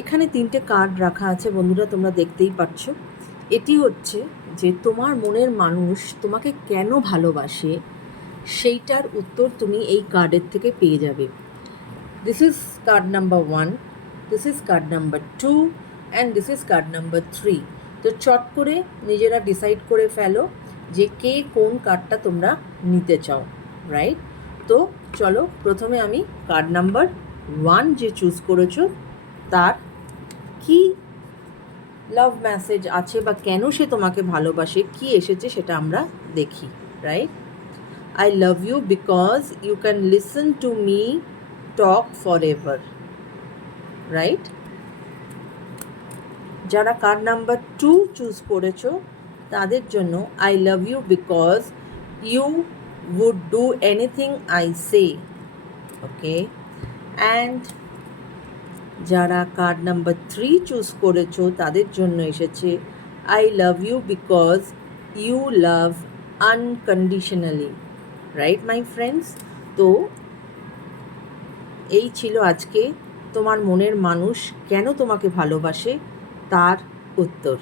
এখানে 3টে কার্ড রাখা আছে বন্ধুরা, তোমরা দেখতেই পাচ্ছ। এটি হচ্ছে যে তোমার মনের মানুষ তোমাকে কেন ভালোবাসে, সেইটার উত্তর তুমি এই কার্ডের থেকে পেয়ে যাবে। This is card number 1, this is card number 2 and this is card number 3। তো চট করে নিজেরা ডিসাইড করে ফেলো যে কে কোন কার্ডটা তোমরা নিতে চাও, রাইট? তো চলো, প্রথমে আমি কার্ড নাম্বার 1 যে চুজ করেছো তার কি লাভ মেসেজ আছে বা কেন সে তোমাকে ভালোবাসে, কি এসেছে সেটা আমরা দেখি, right? I love you because you can listen to me talk forever, right? যারা কার্ড নাম্বার 2 চুজ করেছো তাদের জন্য I love you because you would do anything I say, okay? And যারা কার্ড নাম্বার 3 চুজ করেছো তাদের জন্য এসেছে I love you because you love unconditionally, right my friends? তো এই ছিল আজকে তোমার মনের মানুষ কেন তোমাকে ভালোবাসে তার উত্তর।